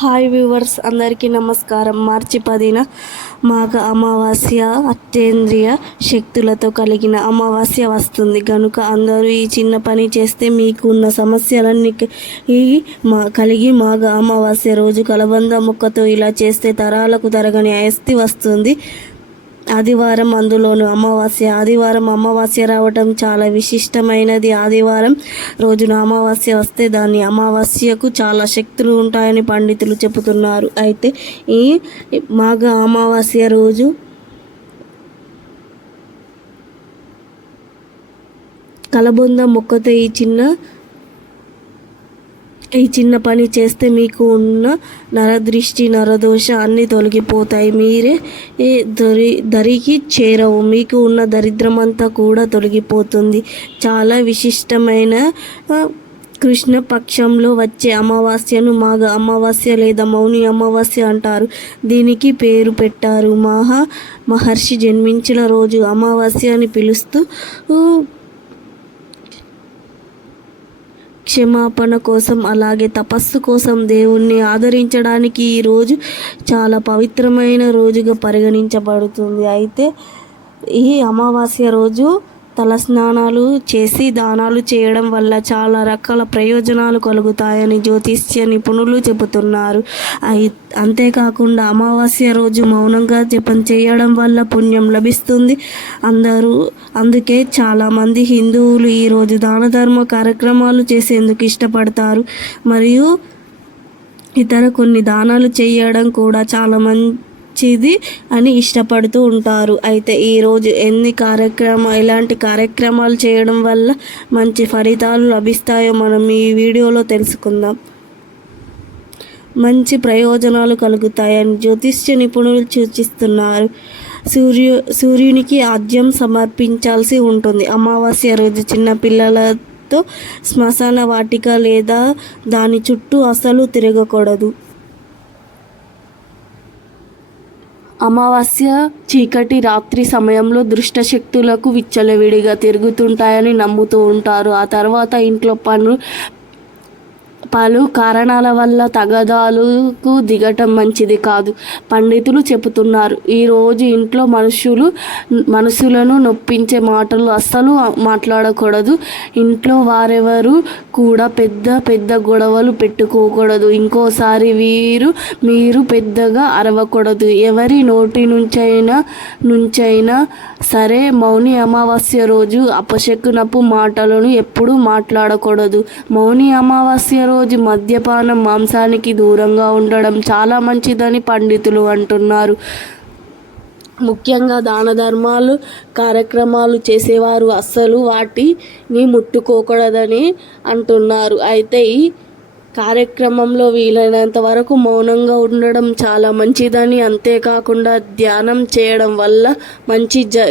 Hi viewers అందరికీ నమస్కారం. మార్చి పదిన మాఘ అమావాస్య అత్యేంద్రియ శక్తులతో కలిగిన అమావాస్య వస్తుంది. కనుక అందరూ ఈ చిన్న పని చేస్తే మీకు ఉన్న సమస్యలన్నీ ఈ మా కలిగి మాఘ అమావాస్య రోజు కలబంద మొక్కతో ఇలా చేస్తే తరాలకు తరగని ఆస్తి వస్తుంది. ఆదివారం అందులోను అమావాస్య. ఆదివారం అమావాస్య రావటం చాలా విశిష్టమైనది. ఆదివారం రోజున అమావాస్య వస్తే దాని అమావాస్యకు చాలా శక్తులు ఉంటాయని పండితులు చెబుతున్నారు. అయితే ఈ మాఘ అమావాస్య రోజు కలబొంద మొక్కతో ఈ చిన్న ఈ చిన్న పని చేస్తే మీకు ఉన్న నరదృష్టి నరదోష అన్నీ తొలగిపోతాయి. మీరే ఏ దరి దరికి చేరవు. మీకు ఉన్న దరిద్రమంతా కూడా తొలగిపోతుంది. చాలా విశిష్టమైన కృష్ణ పక్షంలో వచ్చే అమావాస్యను మాఘ అమావాస్య లేదా మౌని అమావాస్య అంటారు. దీనికి పేరు పెట్టారు మహా మహర్షి జన్మించిన రోజు. అమావాస్య అని పిలుస్తూ క్షమాపణ కోసం అలాగే తపస్సు కోసం దేవుణ్ణి ఆదరించడానికి ఈ రోజు చాలా పవిత్రమైన రోజుగా పరిగణించబడుతుంది. అయితే ఈ అమావాస్య రోజు తలస్నానాలు చేసి దానాలు చేయడం వల్ల చాలా రకాల ప్రయోజనాలు కలుగుతాయని జ్యోతిష్య నిపుణులు చెబుతున్నారు. అయి అంతేకాకుండా అమావాస్య రోజు మౌనంగా జపం చేయడం వల్ల పుణ్యం లభిస్తుంది. అందరూ అందుకే చాలామంది హిందువులు ఈరోజు దాన ధర్మ కార్యక్రమాలు చేసేందుకు ఇష్టపడతారు. మరియు ఇతర కొన్ని దానాలు చేయడం కూడా చాలా మంచిది అని ఇష్టపడుతూ ఉంటారు. అయితే ఈరోజు ఎన్ని కార్యక్రమ ఇలాంటి కార్యక్రమాలు చేయడం వల్ల మంచి ఫలితాలు లభిస్తాయో మనం ఈ వీడియోలో తెలుసుకుందాం. మంచి ప్రయోజనాలు కలుగుతాయని జ్యోతిష్య నిపుణులు సూచిస్తున్నారు. సూర్యు సూర్యునికి ఆద్యం సమర్పించాల్సి ఉంటుంది. అమావాస్య రోజు చిన్నపిల్లలతో శ్మశాన వాటిక లేదా దాని చుట్టూ అసలు తిరగకూడదు. అమావాస్య చీకటి రాత్రి సమయంలో దృష్ట శక్తులకు విచ్చలవిడిగా తిరుగుతుంటాయని నమ్ముతూ ఉంటారు. ఆ తర్వాత ఇంట్లో పనులు పలు కారణాల వల్ల తగదాలకు దిగటం మంచిది కాదు. పండితులు చెబుతున్నారు. ఈరోజు ఇంట్లో మనుషులు మనసులను నొప్పించే మాటలు అస్సలు మాట్లాడకూడదు. ఇంట్లో వారెవరు కూడా పెద్ద పెద్ద గొడవలు పెట్టుకోకూడదు. ఇంకోసారి వీరు మీరు పెద్దగా అరవకూడదు. ఎవరి నోటి నుంచైనా నుంచైనా సరే మౌని అమావాస్య రోజు అపశకునపు మాటలను ఎప్పుడూ మాట్లాడకూడదు. మౌని అమావాస్య రోజు రోజు మద్యపానం మాంసానికి దూరంగా ఉండడం చాలా మంచిదని పండితులు అంటున్నారు. ముఖ్యంగా దాన ధర్మాలు కార్యక్రమాలు చేసేవారు అస్సలు వాటిని ముట్టుకోకూడదని అంటున్నారు. అయితే ఈ కార్యక్రమంలో వీలైనంత వరకు మౌనంగా ఉండడం చాలా మంచిదని అంతేకాకుండా ధ్యానం చేయడం వల్ల మంచి జ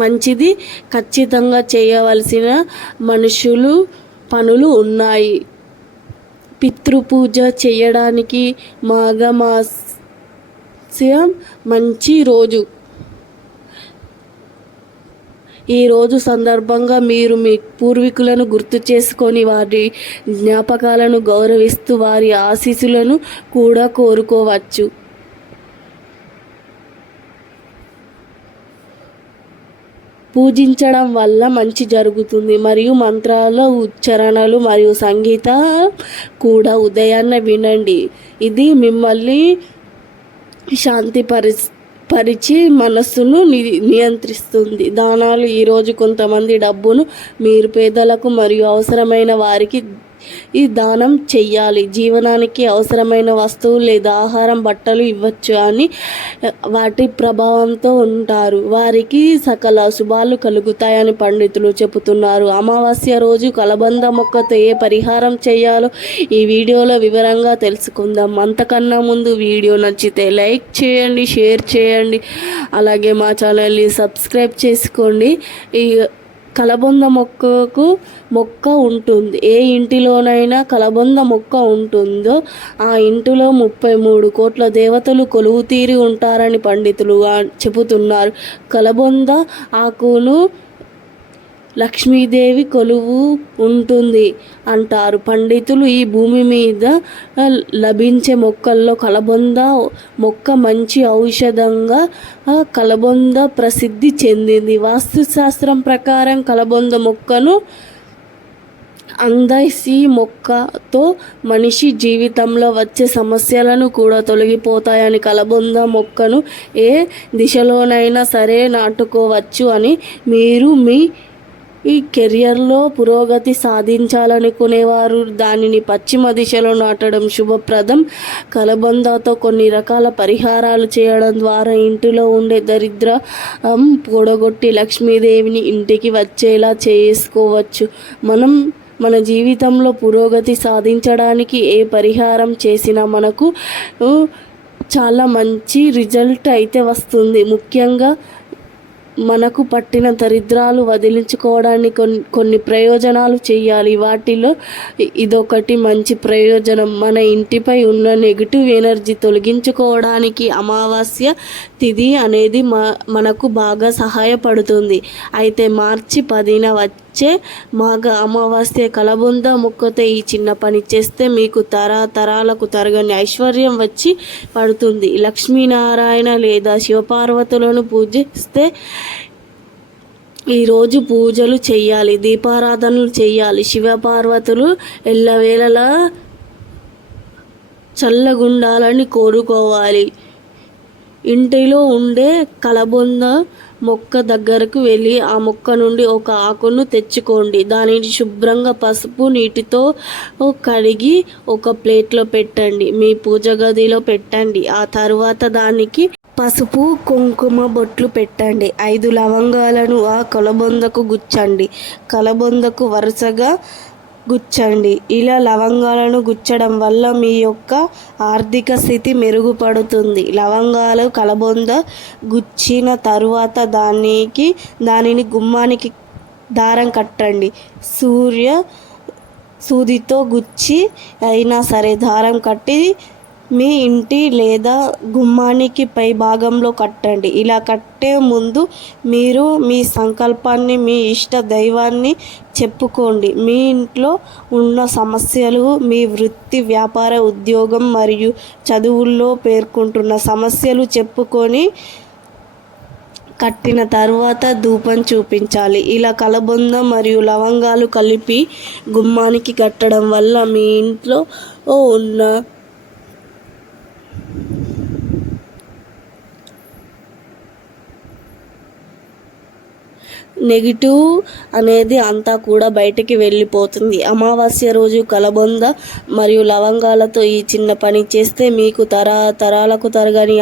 మంచిది ఖచ్చితంగా చేయవలసిన మనుషులు పనులు ఉన్నాయి. పితృపూజ చేయడానికి మాఘమాస్యం మంచి రోజు. ఈ రోజు సందర్భంగా మీరు మీ పూర్వీకులను గుర్తు చేసుకొని వారి జ్ఞాపకాలను గౌరవిస్తూ వారి ఆశీస్సులను కూడా కోరుకోవచ్చు. పూజించడం వల్ల మంచి జరుగుతుంది. మరియు మంత్రాల ఉచ్చారణలు మరియు సంగీత కూడా ఉదయాన్నే వినండి. ఇది మిమ్మల్ని శాంతి పరి పరిచి మనస్సును ని నియంత్రిస్తుంది. దానాలు ఈరోజు కొంతమంది డబ్బును మీరు పేదలకు మరియు అవసరమైన వారికి ఈ దానం చెయ్యాలి. జీవనానికి అవసరమైన వస్తువులు లేదా ఆహారం బట్టలు ఇవ్వచ్చు అని వాటి ప్రభావంతో ఉంటారు. వారికి సకల శుభాలు కలుగుతాయని పండితులు చెబుతున్నారు. అమావాస్య రోజు కలబంద మొక్కతో ఏ పరిహారం చేయాలో ఈ వీడియోలో వివరంగా తెలుసుకుందాం. అంతకన్నా ముందు వీడియో నచ్చితే లైక్ చేయండి షేర్ చేయండి. అలాగే మా ఛానల్ని సబ్స్క్రైబ్ చేసుకోండి. ఈ కలబొంద మొక్కకు మొక్క ఉంటుంది. ఏ ఇంటిలోనైనా కలబొంద మొక్క ఉంటుందో ఆ ఇంటిలో ముప్పై మూడు కోట్ల దేవతలు కొలువు తీరి ఉంటారని పండితులు చెబుతున్నారు. కలబొంద ఆకును లక్ష్మీదేవి కొలువు ఉంటుంది అంటారు. పండితులు ఈ భూమి మీద లభించే మొక్కల్లో కలబొంద మొక్క మంచి ఔషధంగా కలబొంద ప్రసిద్ధి చెందింది. వాస్తుశాస్త్రం ప్రకారం కలబొంద మొక్కను అందసి మొక్కతో మనిషి జీవితంలో వచ్చే సమస్యలను కూడా తొలగిపోతాయని కలబొంద మొక్కను ఏ దిశలోనైనా సరే నాటుకోవచ్చు అని మీరు మీ ఈ కెరియర్లో పురోగతి సాధించాలనుకునేవారు. దానిని పశ్చిమ దిశలో నాటడం శుభప్రదం. కలబందతో కొన్ని రకాల పరిహారాలు చేయడం ద్వారా ఇంటిలో ఉండే దరిద్ర పొడగొట్టి లక్ష్మీదేవిని ఇంటికి వచ్చేలా చేసుకోవచ్చు. మనం మన జీవితంలో పురోగతి సాధించడానికి ఏ పరిహారం చేసినా మనకు చాలా మంచి రిజల్ట్ అయితే వస్తుంది. ముఖ్యంగా మనకు పట్టిన దరిద్రాలు వదిలించుకోవడానికి కొన్ని కొన్ని ప్రయోజనాలు చేయాలి. వాటిలో ఇదొకటి మంచి ప్రయోజనం. మన ఇంటిపై ఉన్న నెగిటివ్ ఎనర్జీ తొలగించుకోవడానికి అమావాస్య తిథి అనేది మనకు బాగా సహాయపడుతుంది. అయితే మార్చి పదిన వచ్చి మాఘ అమావాస్య కలబొంద ముక్కతో ఈ చిన్న పని చేస్తే మీకు తరతరాలకు తరగని ఐశ్వర్యం వచ్చి పడుతుంది. లక్ష్మీనారాయణ లేదా శివపార్వతులను పూజిస్తే ఈరోజు పూజలు చేయాలి దీపారాధనలు చేయాలి. శివపార్వతులు ఎల్లవేళలా చల్లగుండాలని కోరుకోవాలి. ఇంటిలో ఉండే కలబొంద మొక్క దగ్గరకు వెళ్ళి ఆ మొక్క నుండి ఒక ఆకును తెచ్చుకోండి. దానిని శుభ్రంగా పసుపు నీటితో కడిగి ఒక ప్లేట్లో పెట్టండి. మీ పూజ గదిలో పెట్టండి. ఆ తర్వాత దానికి పసుపు కుంకుమ బొట్లు పెట్టండి. ఐదు లవంగాలను ఆ కలబొందకు గుచ్చండి. కలబొందకు వరుసగా గుచ్చండి. ఇలా లవంగాలను గుచ్చడం వల్ల మీ యొక్క ఆర్థిక స్థితి మెరుగుపడుతుంది. లవంగాలు కలబొంద గుచ్చిన తరువాత దానికి దానిని గుమ్మానికి దారం కట్టండి. సూర్య సూదితో గుచ్చి అయినా సరే దారం కట్టి మీ ఇంటి లేదా గుమ్మానికి పై భాగంలో కట్టండి. ఇలా కట్టే ముందు మీరు మీ సంకల్పాన్ని మీ ఇష్ట దైవాన్ని చెప్పుకోండి. మీ ఇంట్లో ఉన్న సమస్యలు మీ వృత్తి వ్యాపార ఉద్యోగం మరియు చదువుల్లో పేర్కొంటున్న సమస్యలు చెప్పుకొని కట్టిన తర్వాత ధూపం చూపించాలి. ఇలా కలబొంద మరియు లవంగాలు కలిపి గుమ్మానికి కట్టడం వల్ల మీ ఇంట్లో ఉన్న నెగిటివ్ అనేది అంతా కూడా బయటికి వెళ్ళిపోతుంది. అమావాస్య రోజు కలబొంద మరియు లవంగాలతో ఈ చిన్న పని చేస్తే మీకు తరా తరాలకు తరగని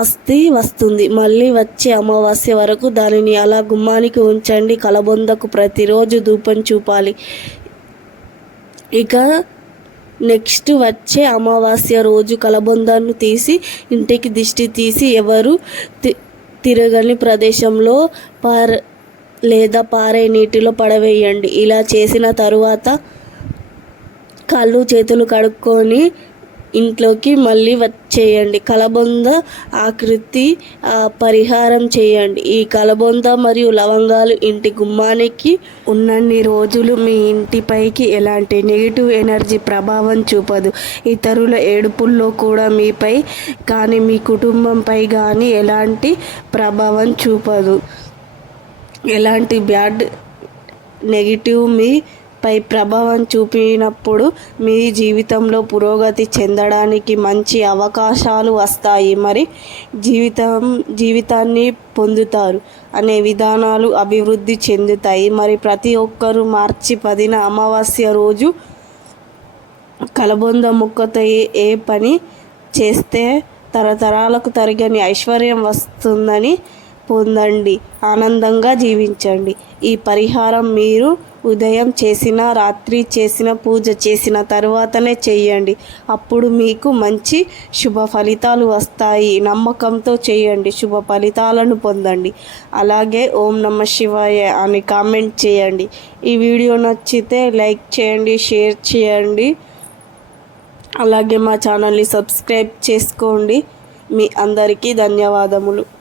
ఆస్తి వస్తుంది. మళ్ళీ వచ్చే అమావాస్య వరకు దానిని అలా గుమ్మానికి ఉంచండి. కలబొందకు ప్రతిరోజు ధూపం చూపాలి. ఇక నెక్స్ట్ వచ్చే అమావాస్య రోజు కలబొందాన్ని తీసి ఇంటికి దిష్టి తీసి ఎవరు తిరగని ప్రదేశంలో పార లేదా పారే నీటిలో పడవేయండి. ఇలా చేసిన తరువాత కాళ్ళు చేతులు కడుక్కొని ఇంట్లోకి మళ్ళీ వచ్చేయండి. కలబొంద ఆకృతి పరిహారం చేయండి. ఈ కలబొంద మరియు లవంగాలు ఇంటి గుమ్మానికి ఉన్నన్ని రోజులు మీ ఇంటిపైకి ఎలాంటి నెగిటివ్ ఎనర్జీ ప్రభావం చూపదు. ఇతరుల ఏడుపుల్లో కూడా మీపై కానీ మీ కుటుంబంపై కానీ ఎలాంటి ప్రభావం చూపదు. ఎలాంటి బ్యాడ్ నెగిటివ్ మీ పై ప్రభావం చూపినప్పుడు మీ జీవితంలో పురోగతి చెందడానికి మంచి అవకాశాలు వస్తాయి. మరి జీవితం జీవితాన్ని పొందుతారు అనే విధానాలు అభివృద్ధి చెందుతాయి. మరి ప్రతి ఒక్కరూ మార్చి పదిన అమావాస్య రోజు కలబొంద ముక్కతో ఏ పని చేస్తే తరతరాలకు తరగని ఐశ్వర్యం వస్తుందని పొందండి. ఆనందంగా జీవించండి. ఈ పరిహారం మీరు ఉదయం చేసిన రాత్రి చేసిన పూజ చేసిన తర్వాతనే చేయండి. అప్పుడు మీకు మంచి శుభ ఫలితాలు వస్తాయి. నమ్మకంతో చేయండి. శుభ ఫలితాలను పొందండి. అలాగే ఓం నమ శివాయ అని కామెంట్ చేయండి. ఈ వీడియో నచ్చితే లైక్ చేయండి షేర్ చేయండి. అలాగే మా ఛానల్ని సబ్స్క్రైబ్ చేసుకోండి. మీ అందరికీ ధన్యవాదములు.